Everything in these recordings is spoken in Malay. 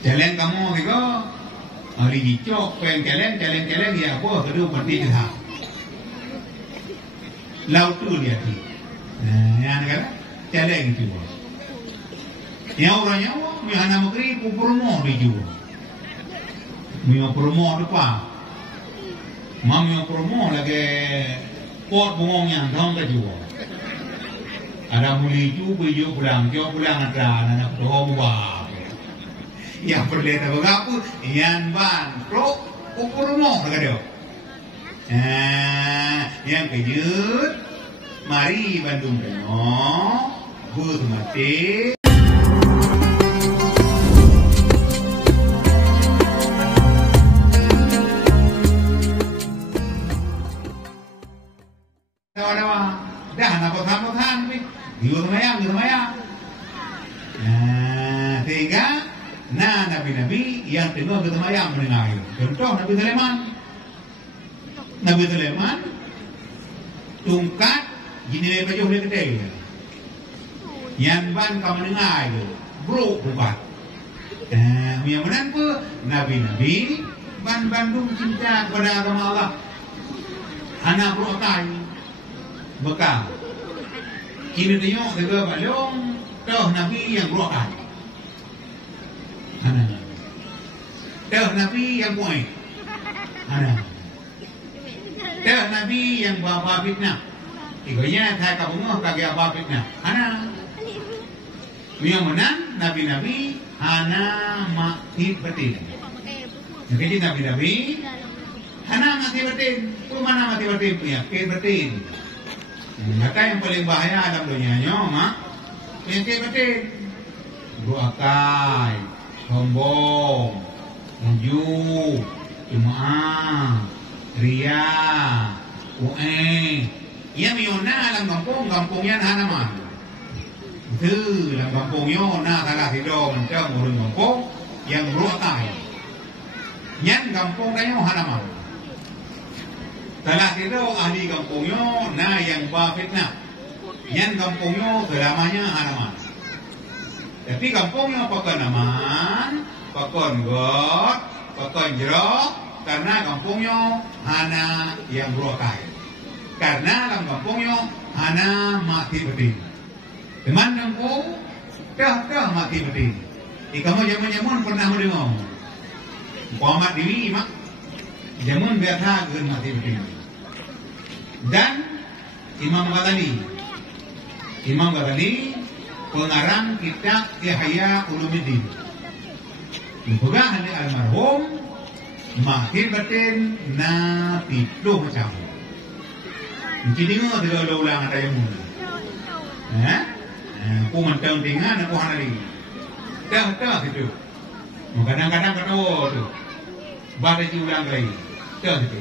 Celeng kamu juga hari hijau celeng ya apa kedua penting ha laut tu dia ni yang kan celeng itu yang orangnya mi hana magri pupurmo di ju mi pupurmo depan mami pupurmo lagi pot bungong yang dong ke ju ada muli ju biju pulang ada anak doa yang berleta begapu yang ban pro pupurmo kata yang kejut mari Bandung Reno hormati dah nak potang di rumah sehingga nabi-nabi yang tengah bertemayang mendengar. Contoh Nabi Sulaiman tungkat gini baju dia gede. Yang ban kau mendengar itu, bro bukan. Yang benar pun nabi-nabi bandung cinta kepada agama Allah. Anak berotai bekal. Kini tengok juga balong toh nabi yang berotai. Anak. Dah Nabi yang buai. Anak. Dah Nabi yang bawa fitnah. Iganya tak kabungah kaki apa fitnah. Anak. Yang menang Nabi-Nabi hana mati betin. Jadi Nabi-Nabi hana mati betin. Mana mati betin punya? Betin. Maka yang paling bahaya dalam dunianya mak yang betin. Dua kai. Sombong, maju, jemaah, ria, ia miona dalam kampungnya hanaman. Itu dalam kampungnya na salah hidup macam urun kampung yang berotai. Yang kampung kayo hanaman. Salah hidup ahli kampungnya na yang fitnah. Yang kampungnya selamanya hanaman. Tapi kampungnya pakai naman, pakai got, pakai jeruk, karena kampungnya hana yang berotai. Karena dalam kampungnya hana mati betin. Teman kampung, dah mati betin. Kamu jamun pernah mendengar. Muhammad diri mak, jamun biasa gen mati betin. Dan Imam Ghazali pengarang kitab Ihya Ulumuddin. Juga hanya almarhum mahir batin na pitlo macam. Mungkin dengar dia ulang ada yang mula. Aku mentang dengan aku hari. Dah itu. Kadang-kadang kata tu. Baca ulang lagi. Dah itu.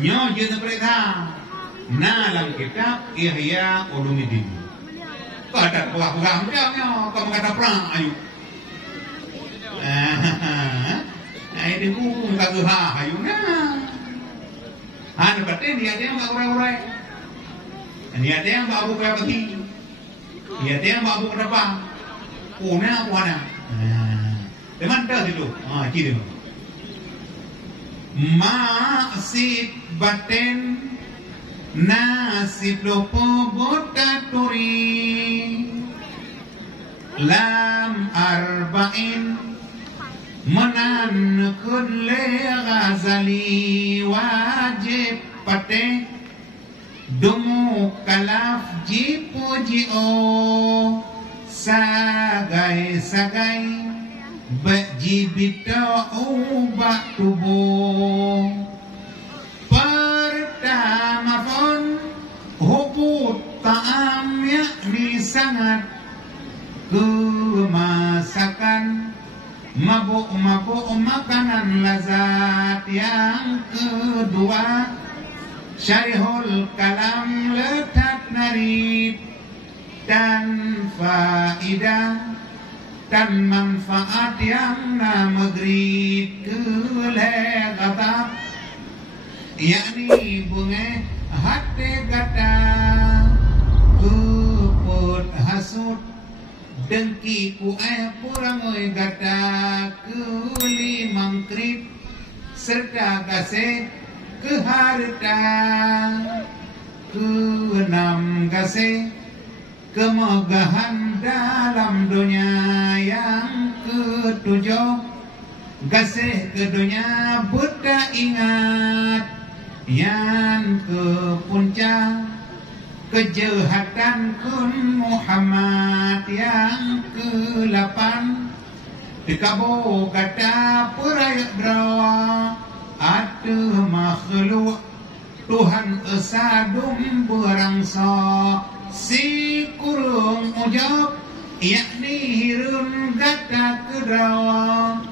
Nyo je mereka na dalam kitab Ihya Ulumuddin. Kata buah-buah macamnya, kamu kata perang ayu. Ini pun tak geha ayu nah. Ada berarti dia yang tak urai-urai. Dia yang babu kaya peti. Dia yang babu kenapa? Puna puana. Teman dah situ. Ciri tu. Masih baten nasib lopo botaturi lam arba'in menan kulle Ghazali wajib pate dumu kalaf jipu jio sagai bajibita ubak tubuh pertama pun hubut ta'am yakni sangat kemasakan mabuk-mabuk makanan lazat. Yang kedua syarihul kalam letak narid dan faidah dan manfaat yang namagrid kelegata yakni bunga hati kata kuput hasut dengki ku purangoi gata kuli mangkrip serta kasih ke harta keenam kasih kemegahan dalam dunia yang ketujuh kasih ke dunia buta ingat yang ke puncak kejahatan kun Muhammad yang ke-8 dikabo kata perayak drawa ada makhluk Tuhan esadum berangsa si kurung ujab yakni hirun kata kedrawa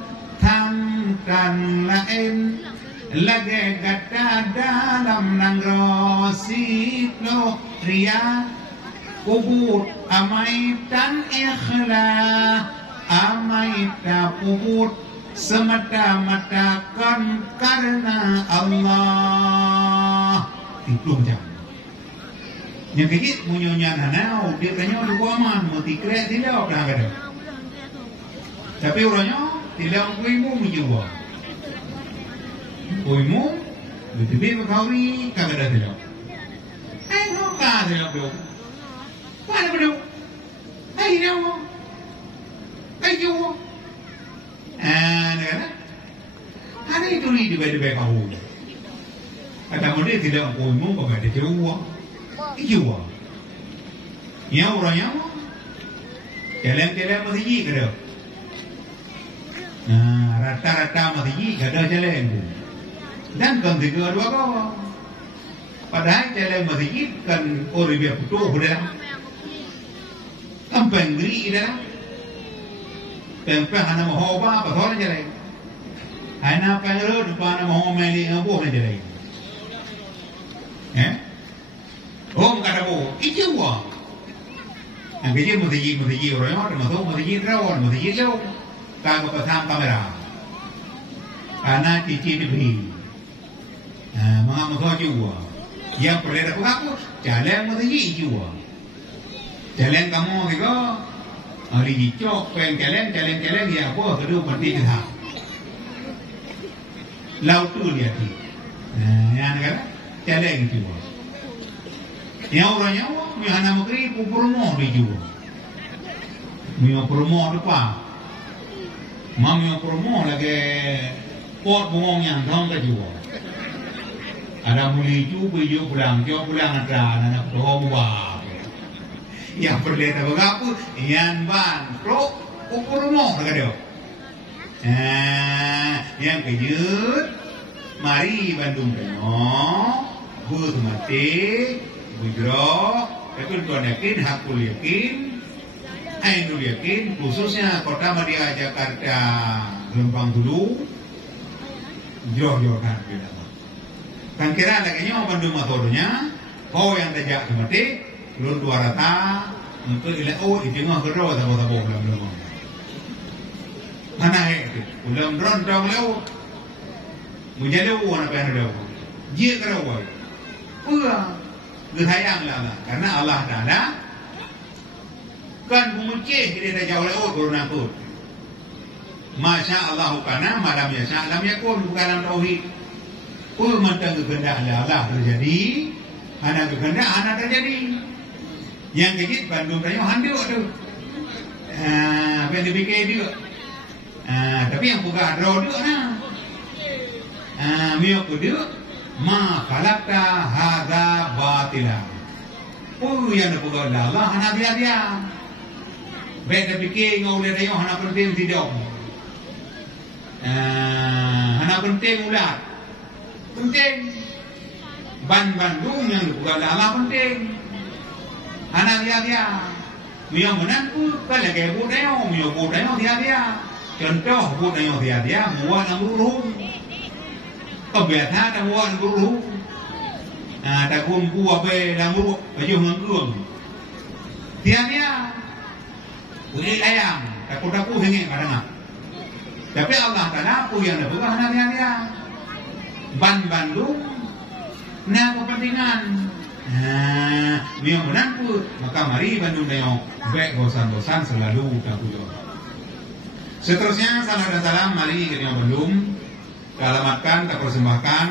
tan lain lagi kata dalam nangro si ria kubur amai tan ikhlas amai ta kubur semata-matakan karena Allah itu jam yang kecil munyonya nanau dia tanya di aman mau tikrek tidak dah ada tapi orangnya tidak kuimu menjual kuimu lebih berkawi kagak ada tidak ayo kagak ada tidak mana berdua ayo nama ayo negara ada itu ni di kau ada model tidak kuimu kagak ada jauh jauh yang orangnya jalan-jalan masih ke dah. Nah, rata-rata masih ada jalan tu. Dan kan tiga dua kau. Padahal jalan masih kan orang biar putus dah. Kampung beri dah. Kampung hana mahu apa thor jalan. Hana pengeru depan mahu meli ngabuh jalan. Om kata bo, itu wah. Yang kerja masih orang orang masih rawan masih jauh. Kagak pasang kamera karena cici diberi mengamuk juga yang perlu aku jalan masih juga jalan kamu juga hari dicok jalan ya apa kedua penting dah laut tu lihat yang negara jalan juga yang orangnya mihana mukri purmo juga mihana purmo depan Mami yang promo lagi pot bungong yang dong ke juga. Ada muli juga pulang ada anak doa buat. Yang perleta begapu, yang ban pro promo lagi dia. Yang kejut, mari Bandung Reno, bus mati, bujro, tapi tuan yakin, hakul yakin. Ainul yakin khususnya kota Madia Jakarta Lembang dulu jauh-jauh kan kita kan kira lagi nyawa Bandung matodonya kau yang tajak semati lur dua rata untuk ilau di tengah kedua tabo-tabo belum mana itu belum rontong lau menjadi anak pengen dia kerawai gehayang lah karena Allah Taala kan memuncih kita jauh lewat corona tu. Masya Allah kana malam ya salam yakun bukan dalam tauhid. Mentang kehendak Allah terjadi, anak kehendak anak terjadi. Yang kecil Bandung kayu handuk tu. Apa yang dibikin dia? Tapi yang buka roh dia nah. Miok dia ma khalaqta hadza batila. Yang buka Allah anak dia. Beda fikir ngau le rayo hana penting tidak. Hana penting ulat. Penting. Ban Bandung yang bukan Allah penting. Hana dia. Mio menanku kalau ke budaya, mio budaya dia. Contoh budaya dia buat anggur. Kebiasaan buat anggur. Tak kumpu apa anggur baju anggur. Dia Uli ayam, takut hingga kadang. Tapi Allah Taala yang berubah dia. Bandung, nah kepentingan Dia menanpu, maka mari Bandung neo baik bosan-bosan selalu kabudo. Seterusnya salam dan salam mari ke Bandung alamatkan, tak persembahkan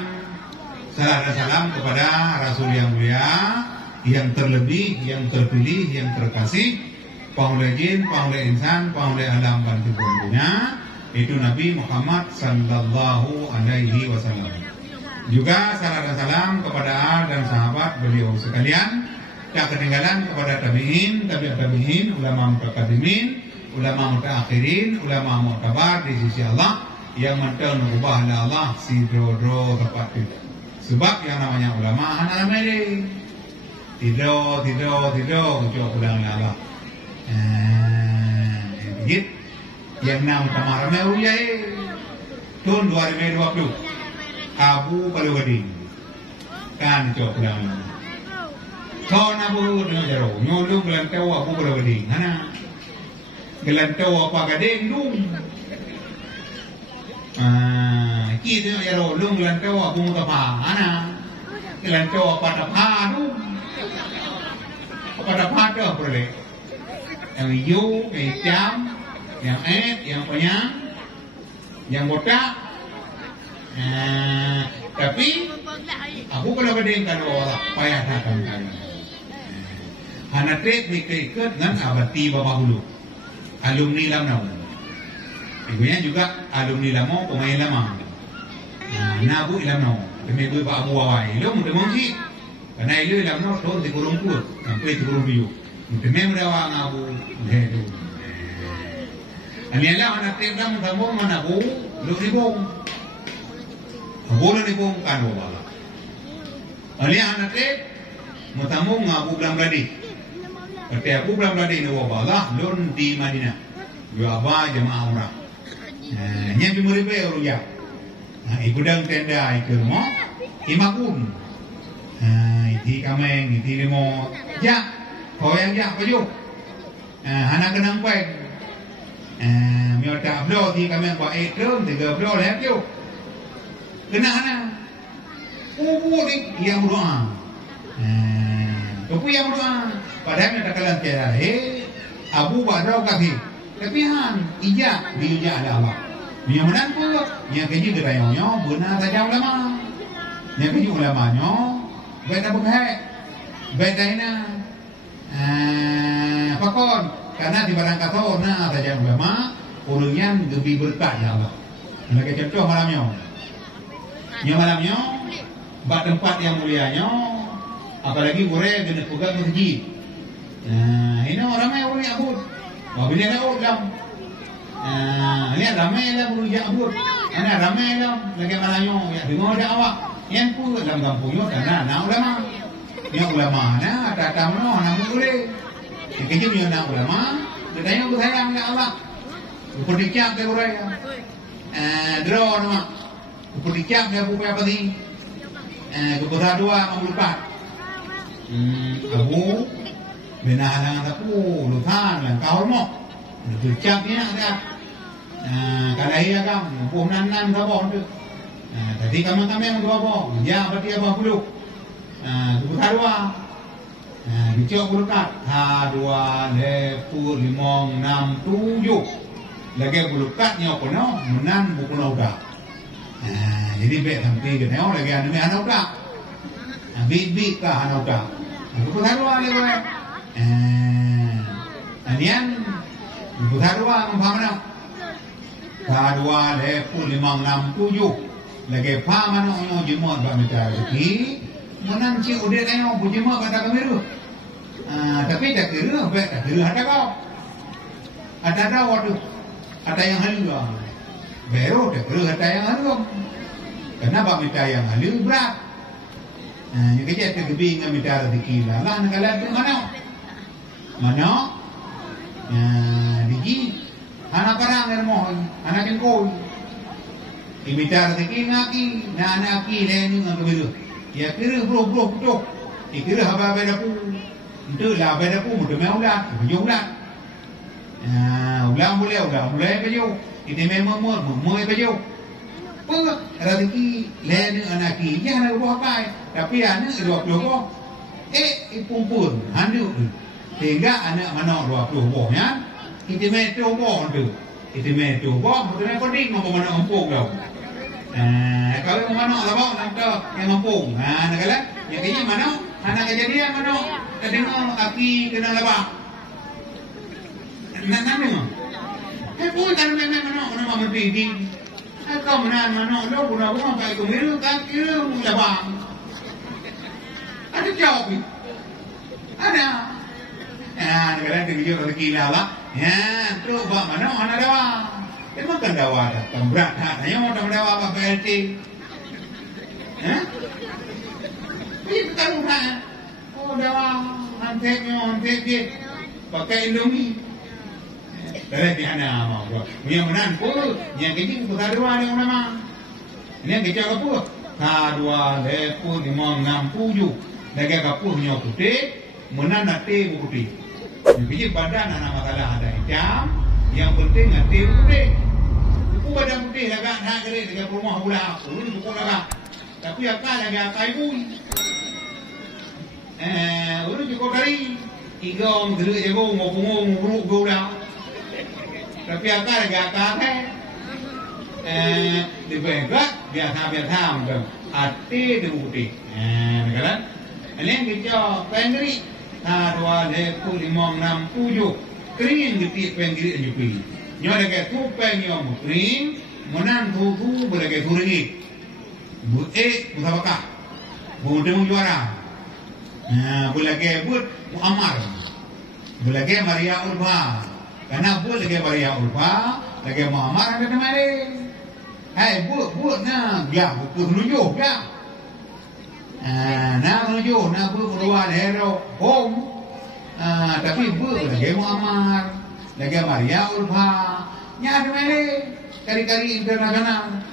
salam dan salam kepada Rasul yang mulia, yang terlebih, yang terpilih, yang terkasih, Paulai jin, Paulai insan, Paulai alam bantu bumbunya, itu Nabi Muhammad Sallallahu Alaihi Wasallam. Juga salam dan salam kepada al dan sahabat beliau sekalian, tak ketinggalan kepada tabi'in, tabi'in, ulama mutaqaddimin, ulama mutaakhirin, ulama mu'tabar di sisi Allah yang mental mengubah Allah si dro tepat itu. Sebab yang namanya ulama anak ramai tidur kecuali pulang Allah. Begitu yang nama utama ramai uyai tahun 2020 Abu Palawadi kan kecuali pulang Allah. Tahun Abu Nujaro nyolong gelantau Abu Palawadi mana gelantau apa gading dum. Kita ya rolong gelantau Abu Mutapa mana gelantau apa tapadu apa tapadu boleh yang hijau, yang hitam, yang yang penyang, yang botak. Tapi aku kalau bedeng kalau payah datang kan. Hanatek mikir dengan abadi bapa hulu, alumni lamau. Ibunya juga alumni lama, pemain lama. Nabu lamau, demi gue pak Abu Awai, lo muda mungsi, karena itu lamau tahun di kurung pur, sampai di kurung biu. Demi muda wang Abu, itu. Anilah anak terdam kamu mana bu, lo ribung, Abu lo ribung kan wala. Anilah anak terd, mutamu Abu belam ladi. Ketika Abu belam ladi ni wala, lon di Madinah, yo abah jemaah umrah. Nyambi muribe uruya. Ikudang tenda ikirmo, imakun. Iti kameng, iti limo, ja, koyang ja payu. Hana kenang peng. Miota blo ti kameng ba ekrum, tiga blo lep yo. Kena hana. Ubu dik yang doa. Kepu yang doa. Padahal nak kalan tiada. Abu Bakar kafir. Tapi ijak diijak ada Allah. Yang menang pun, yang kerja gerayonyo benar saja ulama. Yang kerja ulamanya beda berhak, beda ina. Pakon karena di barang kata na saja ulama, orangnya lebih berkat ya Allah. Mereka contoh malamnya, yang malamnya, bak tempat yang mulianya, apalagi boleh kena pegang masjid. Ini orang yang abud. Bila ada orang, ini ramai lah beruja abud, ini ramai lah lagi malayong, ya dengar ada awak, yang pun dalam kampungnya karena anak ulama, yang ulama na ada tamu anak boleh, kerja punya anak ulama, bertanya bersayang ke Allah, berdikap ke orang, draw nama, berdikap ke apa ni, kepada dua memulukat, Abu bina halangan aku lutan lang kahormo bercap ni ada kalahia kam punan kabon tu tadi kami mengobo ya berarti apa puluh kebutarwa dicok berkat ha 2 lepur 5 6 7 lagi berkatnya apa no menan buku udah jadi bet sampai geneo lagi anu anak udah big kah anak udah kebutarwa ni gue Anian Butarwa Muhammad Kadua Lepul 5 6 7 Lagi pamano ono jemot ba mencari Menang cik udah tengok bujemot kata kamiru tapi tak kira ada kau ada waktu ada yang halu baru tak kira ada yang halu kenapa minta yang halu berat yang kerja tergebi dengan minta rezeki lah nak kalah tu mana digi anak parang ermo anak engkau imitar rezeki ngaki na anak ki leni ngabiru ya kira bro betul kira haba bedaku itu lah bedaku mudah meulah ulah ulang boleh bejo ini memang mau bejo rezeki leni anak ki jangan buat kai tapi anak 20 Ipumpun handuk sehingga anak mana 20 bohnya itu metu boh tu itu metu boh itu metu ding mau mana empuk dah kalau mana lah boh nak yang empuk nak kala yang kini mana anak kejadian mana kedengar api kena labak nak pun kan memang mana mau berpikir kau mana lo guna guna kai tu miru kan kira labak ada jawab ada negara tinggi rezeki lah ya tu buat mana anak dewa itu kan dewa dah berat hanya mau dewa apa PLT ini bukan rumah dewa hantek pakai Indomie dari tiada mau yang menan pun yang kini kita dua yang nama ini yang kita apa kadua lepu 560 lagi kapuh nyo putih menan nate putih jadi badan anak masalah ada hitam yang penting nate putih buku badan putih agak nak kere dekat rumah pula ini buku agak tapi akak lagi akai pun ulu cukup dari igong geru jago ngopung buruk gula tapi akak lagi akai di bengkak biasa tu ati di putih kan ini kita penggeri 2,560 kering geti penggeri anjupi nyo dekat tu penyo kering menan tu berdekat tu ringgit musabakah budeng juara bulage bud Muammar bulage Maria Ulfa karena bud lagi Maria Ulfa lagi Muammar ada nama dia bud na biar bud menunjuk biar na menuju na keluar hero home tapi lagi Muammar lagi Maria Ulfa nya ada mana kari-kari internasional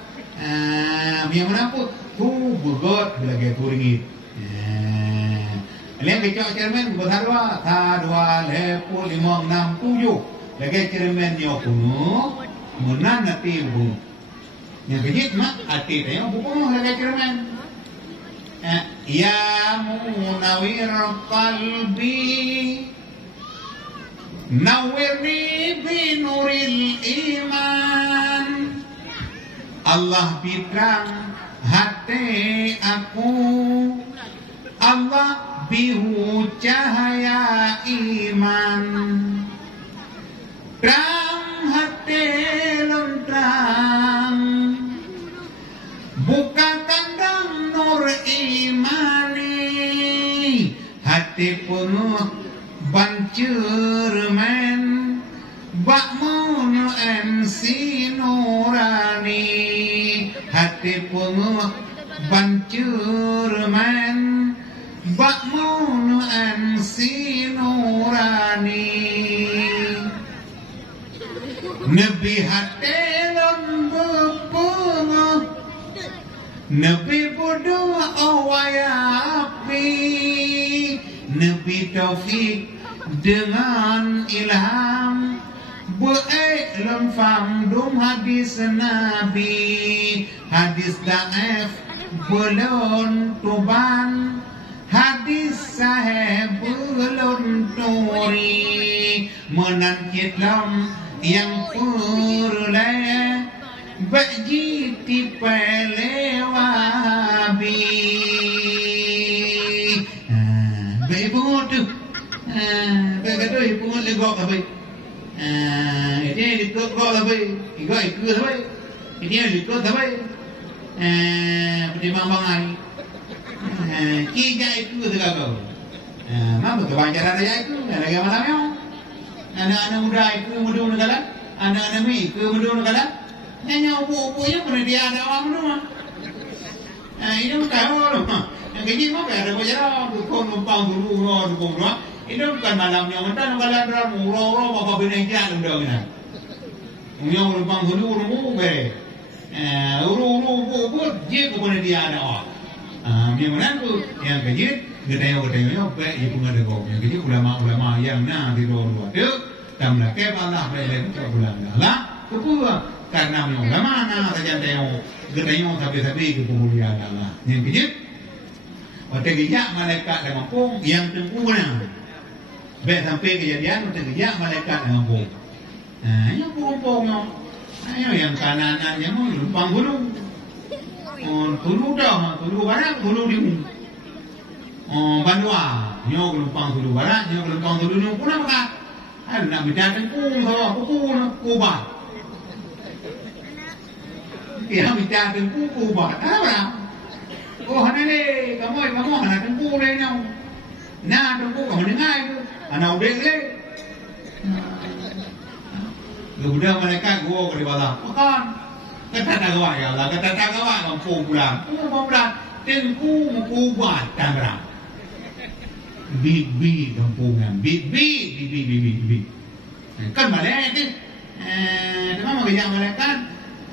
yang mana pun tu burgot lagi tu ringgit Lihat kecok cermin besar dua lepu 560 lagi cermin nyo kuno menan nanti bu yang kejit mak hati tanya buku lagi cermin ya munawir qalbi nawirni binuril iman Allah bidang hati aku Allah bihu cahaya iman terang hati lentrang buka kandang nur imani hati penuh bancur men bakmun MC nurani hati penuh bancur men bakmun MC nurani Nabi hati lembut Nabi bodoh awayapi Nabi taufik dengan ilham Bu'ai lemfam dum hadis Nabi Hadis da'af belum tuban Hadis sahih belum turi Menangkit lam yang purlaya Baji tipele wabi Ibu tu Kata ibu legok apa ini likut kau apa ikut apa ini likut apa pertimbangan kita itu segala kau mana kebanyakan aja itu lagi malamnya anak-anak muda itu muda negara anak-anak mi itu muda negara hanya ubu-ubunya pernah dia ada orang rumah ini bukan orang yang kecil mah ada berjalan dukung numpang dulu dukung rumah itu bukan malamnya mentan kalau ada murah apa benda yang udah kena yang numpang dulu rumah uru je kepada dia ada yang mana tu yang kecil gedenya baik ibu ada kau yang kecil ulama yang di luar tu tamlah kebalah belen bulan lah kepula karena ulama saja tengok gedenya sampai kemuliaan Allah yang kecil Tergejak malaikat dan kampung yang tengkurang. Baik sampai kejadian tergejak malaikat dan kampung. Yang kampungnya, yang kananannya mau lumpang gunung. Tulu dah, tulu barat, tulu di Bandua, nyok lumpang tulu barat, nyok lumpang tulu ni pun apa? Ada nak bicara tengkung, kalau pukul kubat. Yang bicara tengkung kubat, apa? Oh, hana le, kamu hana tengkung le nau. Nah, tengkung kamu dengar itu, hana udah le. Kemudian mereka gua ke bawah, makan. Kata tagawa ya Allah, kata tagawa kampung pulang, tengkung kubat Tangerang. Big kampungan, big. Kan malah itu, memang kerja mereka.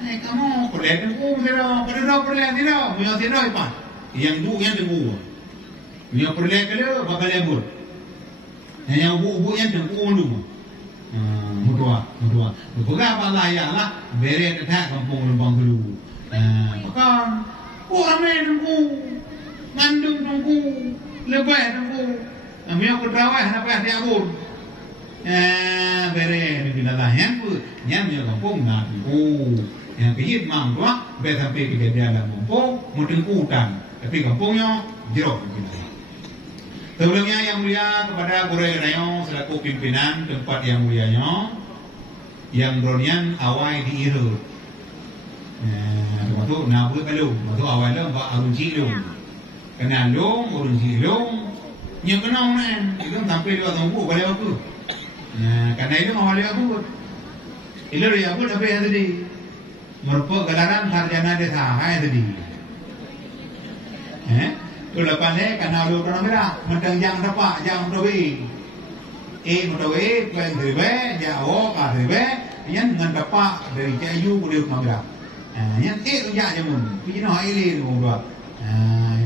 Kamu perlu tengkung perlu, punya tidak apa? Yang tengkung, yang perlu kalau bakal lembut. Yang bu yang tengkung dulu. Mutua. Beberapa Allah ya Allah, beri tetap kampung lumpang dulu. Makan, ramai tengkung, ngandung tengkung, lebih tengkung. Kami aku terawih apa yang aku? Beri bila yang punya kampung nak tengkung. Yang kejit mang tua, beri sampai kejadian dalam kampung, mutengkutan. Tapi kampungnya jeruk. Sebelumnya yang mulia kepada Guru Rayon selaku pimpinan tempat yang mulianya yang bronian awal diiru. Waktu nabu kalau, waktu awalnya mbak arunci lu, kena lu, arunci lu, yang kenal man, itu sampai dua tunggu balik aku. Karena itu awalnya aku, itu dia aku tapi yang tadi merupakan gelaran sarjana desa, hai tadi. Kalau lepas ni kena lu orang merah, mentang jang dapat, jang mutawi. Mutawi, pen ribe, jauh kah ribe, yang dengan dapat dari cayu boleh merah. Yang tu jak jamun, punya nak ini tu buat.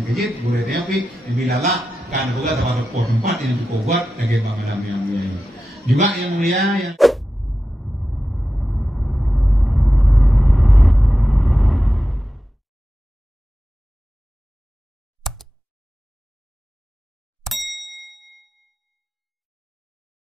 Kejit boleh tapi bila lah kan juga tempat tempat yang cukup buat lagi malam yang mulia. Juga yang mulia yang